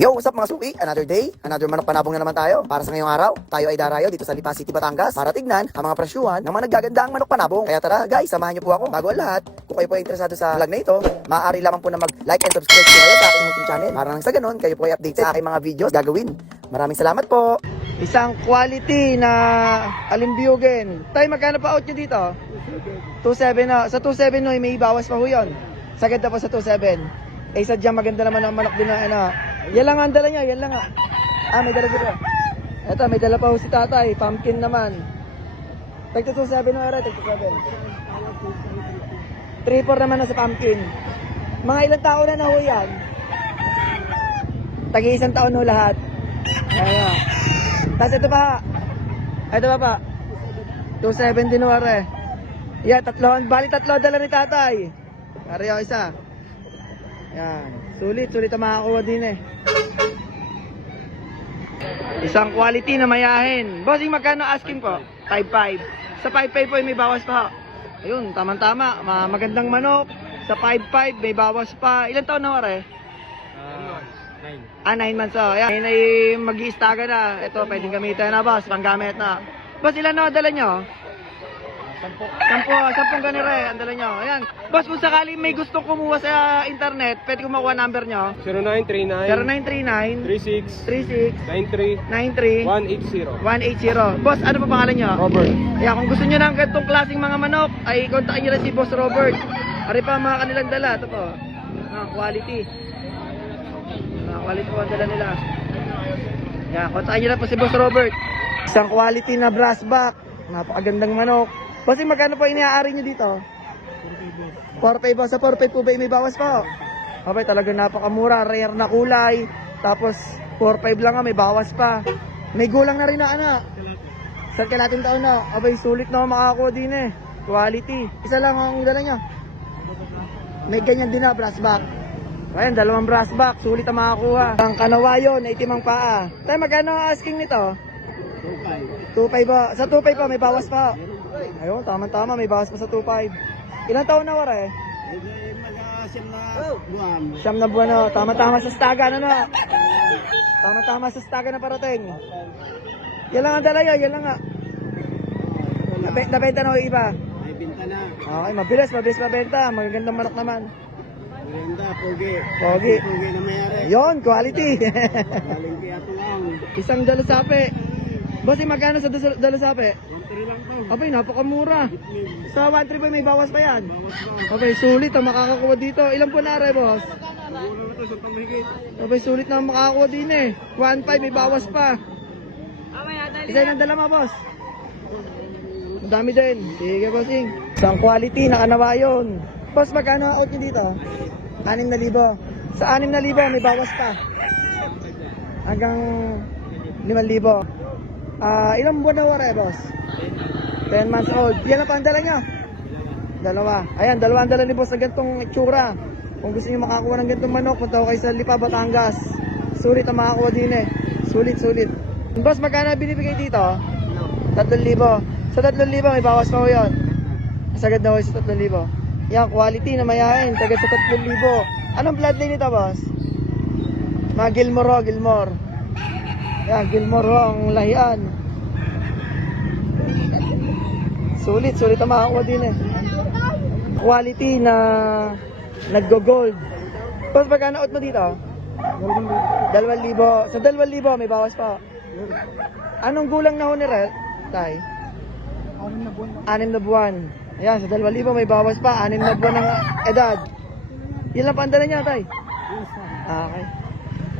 Yo, what's up mga suki? Another day, another manok panabong na naman tayo. Para sa ngayong araw, tayo ay darayo dito sa Lipa City, Batangas para tignan ang mga presyuhan ng mga naggagandaang manok panabong. Kaya tara guys, samahan niyo po ako. Bago ang lahat, kung kayo po ay interesado sa vlog na ito, maaari lamang po na mag-like and subscribe po kayo sa aking YouTube channel. Para nang sa ganun, kayo po ay updated sa aking mga videos gagawin. Maraming salamat po. Isang quality na Alimbyugen. Tay, magkano pa out nyo dito? 2.7 na. Sa 2.7 no, may bawas pa ho yun. Sagad na po sa 2.7. Eh, sadyang maganda naman ang manok din na ano. Yan lang ang dala niya, yan lang nga. Ah, may dala dito. Eto, may dala pa ho si tatay. Pumpkin naman. Tagto 2.7 no, tagto 7. 3.4 naman na sa pumpkin. Mga ilang taon na ho yan? Tagi-isang taon ho lahat. Ayan. Tapos ito pa. Ito pa. 2.7 din ho, are. Yan, bali tatlo dala ni tatay. Ariyo isa. Yan. Sulit ang makakuha din eh. Isang quality na mayahin. Bossing, magkano asking po? 5.5. Sa 5.5 po may bawas pa. Ayun, tamang-tama. Magandang manok. Sa 5.5 may bawas pa. Ilan taon na wala eh? 9. 9 months. Oh. Ayan, ay mag-i-staga na. Ito, pwedeng gamitin na boss. Panggamit na. Boss, ilan na dala nyo? 10 ganire, ang dala nyo. Ayan. Boss, kung sakali may gustong kumuha sa internet, pwede kumakuha number nyo. 0939 36 93 180. Boss, ano pa pangalan nyo? Robert. Ayan, kung gusto nyo ng ganitong klaseng mga manok, ay kontakin nyo lang si Boss Robert. Ari pa mga kanilang dala. Ito po. Quality. Quality po ang dala nila. Ayan, kontakin nyo lang po si Boss Robert. Isang quality na brass back. Napakagandang manok. Kasi magkano po iniaari nyo dito? 4.5 po. Sa 4.5 po ba may bawas po? Okay, talaga napakamura. Rare na kulay. Tapos 4.5 lang nga, may bawas pa. May gulang na rin na anak. Sa kalating taon na. Abay, sulit na makakuha din eh. Quality. Isa lang ang dala nyo. May ganyan din na, brass back. Ayan, 2 brass back. Sulit ang makakuha. Ang kanawayon, itim ang paa. Tayo, magkano ang asking nito? 2.5 po. Sa 2.5 po, may bawas pa. Ayun, tama-tama, may bawas pa sa 2.5. Ilang taon na wala eh? Siyam na buwan na. Tama-tama sa staga na na. Tama-tama sa staga na parating. Yan lang ang dala yun, yan lang nga. Nabenta na o iba? May binta na. Okay, mabilis mabenta. Magagandang manok naman. Maganda, pogi. Pogi. Pogi na mayari. Yon, quality. Galing kaya ito lang. Isang dalasape. Boss, magkano sa dalasape? 1.3 lang to. Abay, napakamura. Sa 1.3 ba may bawas pa yan? Bawas na. Abay, sulit ang makakakuha dito. Ilan po na are, boss? Siguro na ito, sa pamigit. Abay, sulit na ang makakakuha din eh. 1.5 may bawas pa. Isa yung dala mo, boss. Ang dami din. Sige, bossing. Isang quality, nakanawayon. Boss, magkano out nyo dito? 6,000. Sa 6,000 may bawas pa. Hanggang 5,000. Ilang buwan na wala, boss? 10 months old. Yan na pa ang dala nyo? Dalawa. Ayan, dalawa ang dala ni boss na gantong itsura. Kung gusto nyo makakuha ng gantong manok, punta ko kayo sa Lipa, Batangas. Sulit ang makakuha din eh. Sulit. Boss, magkano binibigay dito? 3,000. Sa 3,000 may bawas pa ko yun. Sagad na ko sa 3,000. Yan, quality na mayahin. Tagad sa 3,000. Anong bloodline nito, boss? Mga Gilmore. Yan, Gilmore ang lahian. Sulit ang makakuha din eh. Quality na naggo-gold. Tapos magkano out mo dito? 2,000. Sa 2,000 may bawas pa. Anong gulang na ho ni Red? Tay? 6 na buwan. Ayan, sa 2,000 may bawas pa. 6 na buwan ng edad. Yan lang pandala niya, Tay? Okay.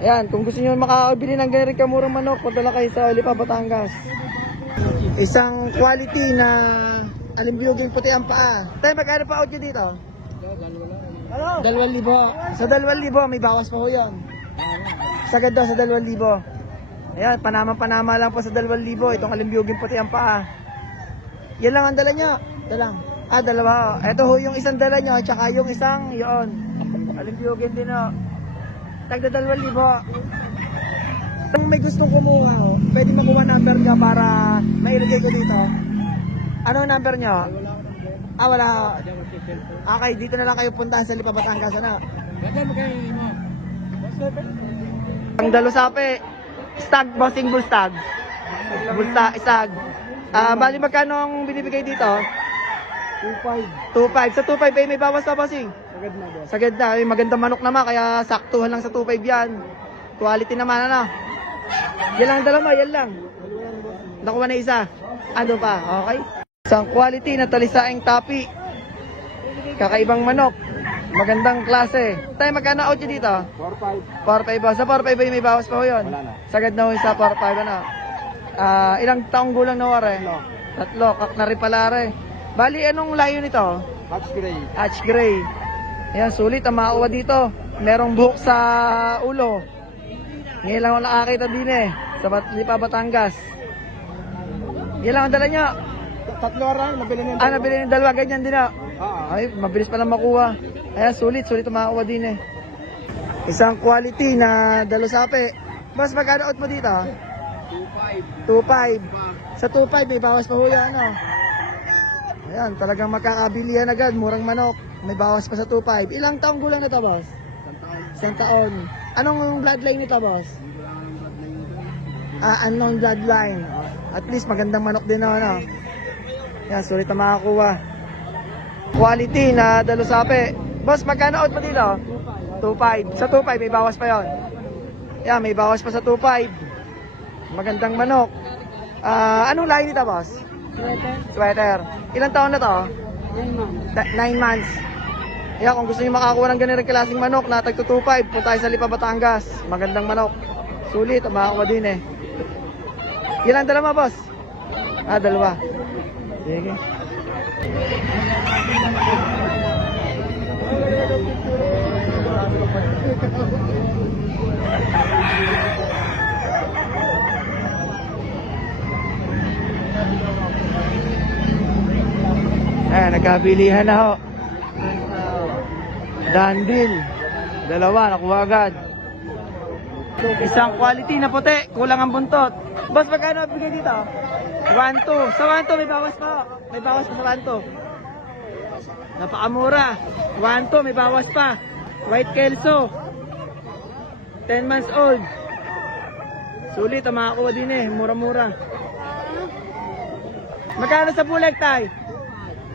Ayan, kung gusto nyo makakabili ng ganyan kamurang manok, punta lang kayo sa Lipa, Batangas. Isang quality na Alimbyugen puti ang paa. Tay, magkano pa out nyo dito? 2,000. Sa 2,000 may bawas pa ho yan. Sagad daw sa 2,000. Ayan, panama lang po sa 2,000. Itong Alimbyugen puti ang paa. Yan lang ang dala nyo. Ito lang. Dalawa. Ito ho yung isang dala nyo, tsaka yung isang yun. Alimbyugen din ho. Tagda 2,000. Kung may gustong kumuha, pwede makuha number nyo para mailagay ko dito. Anong number nyo? Wala. Okay, dito na lang kayo puntahan sa Lipa, Batangas. Ano? Ganda mo kayo mo. Ang dalusape, stag, bossing bull stag. Stag. Bali magkano ang binibigay dito? 2.5. 2.5. Sa 2.5 ay may bawas na, bossing. Sagad na boss. Sagad na, ay magandang manok naman, kaya saktuhan lang sa 2.5 yan. Quality naman, ano? Yan lang dala mo, yan lang. Nakuha na isa. Ano pa? Okay. Isang quality na talisaing tapi. Kakaibang manok. Magandang klase. Tayo magkano out nyo dito? 4.5. 4.5 ba? Sa 4.5 ba may bawas pa ho yun? Wala na. Sagad na ho sa 4.5 ano? Ilang taong gulang na wari? Tatlo. Kak na rin pala rin. Bali, anong layo nito? Hatch gray. Hatch Gray. Ayan, sulit ang makuha dito. Merong buhok sa ulo. Ngayon lang ako nakakita din eh. Sa Lipa, Batangas. Yan lang ang dala nyo. Tatlo araw, nabili na. Nabili ng dalawa, ganyan din ah. Ah. Ay, mabilis pa lang makuha. Ayan, sulit ang makuha din eh. Isang quality na dalusape. Boss, magkano out mo dito? 2.5. 2.5. Sa 2.5 may bawas pa ho yan, ano? Ayan, talagang makakabilihan agad. Murang manok. May bawas pa sa 2.5. Ilang taong gulang na ito, boss? Isang taon. Anong bloodline nito, boss? Unknown bloodline. At least magandang manok din na, ano? Yan, sulit na makakuha. Quality na dalusape. Boss, magkano out mo dito? 2.5. Sa 2.5 may bawas pa yon. Yan, may bawas pa sa 2.5. Magandang manok. Anong lahi nito, boss? Sweater. Ilang taon na to? 9 months. Yan, kung gusto niyo makakuha ng ganitong klaseng manok na tagto 2.5, punta tayo sa Lipa, Batangas. Magandang manok. Sulit, makakuha din eh. Ilan dala mo, boss? Dalawa. Sige. Nagkabilihan na ho. Dandil. Dalawa, nakuha agad. Isang quality na puti, kulang ang buntot. Boss, magkano bigay dito? 1.2. Sa 1.2 may bawas pa. May bawas pa sa 1.2. Napakamura. 1.2 may bawas pa. White Kelso. 10 months old. Sulit ang makakuha din eh. Mura-mura. Magkano sa bulik, tay?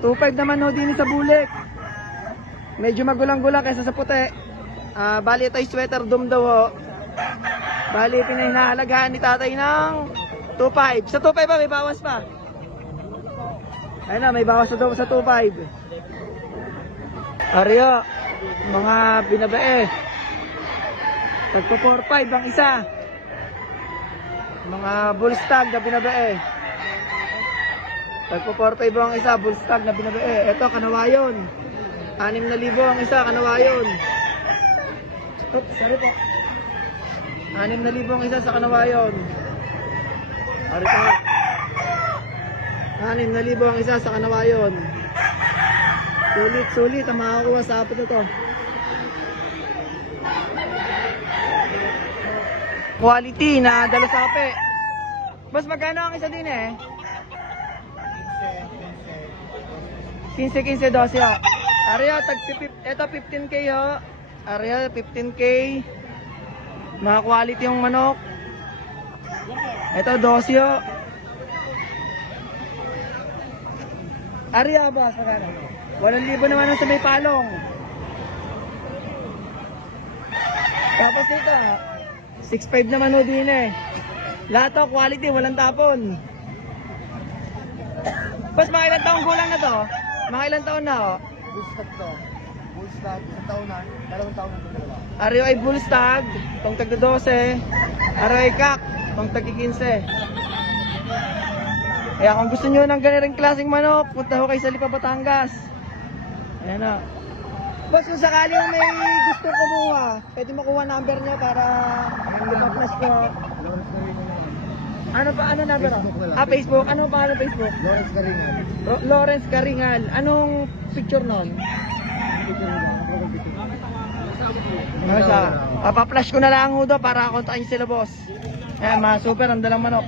2.5 naman ho din sa bulik. Medyo magulang-gulang kaysa sa puti. Bali ito ay sweater dome daw ho. Bali pinahinahalagahan ni tatay ng 2.5. Sa 2.5 ba may bawas pa? Ayun na, may bawas na daw sa 2.5. Aryo, mga binabae. Tagpo 4.5 ang isa. Mga bullstag na binabae. Tagpo 4.5 ang isa, bullstag na binabae. Ito, kanawayon. 6,000 ang isa, kanawayon. Oops, sorry po. 6,000 ang isa sa kanawayon. Arito. 6,000 ang isa sa kanawayon. Sulit ang makakuha sa apit na to. Quality na dalusape. Boss, magkano ang isa din eh? 15, 12 ho. Aryo, ito 15k ho. Aryo, 15k. Mga quality yung manok. Ito 12 ho. Aryo, boss, magkano? 8,000 naman ang sa may palong. Tapos ito, 6.5 naman ho din eh. Lahat to quality, walang tapon. Boss, mga ilang taong gulang na to? Mga ilang taon na ho? Bullstag to. Bullstag, isang taon na. 2 taon na ito dalawa. Aryo ay bullstag, tong tagda 12. Aryo ay kak, tong tagda 15. Kaya kung gusto nyo ng ganitong klaseng manok, punta ho kayo sa Lipa, Batangas. Ayan na. Boss, kung sakali may gusto kumuha, pwede makuha number nyo para ipa-plus ko. Ano number? Facebook na lang. Facebook. Anong pangalan Facebook? Lawrence Karingan. Lawrence Karingan. Anong picture nun? Pa-flash ko na lang ho do para kontakin sila, boss. Ayan, mga super, ang dalang manok.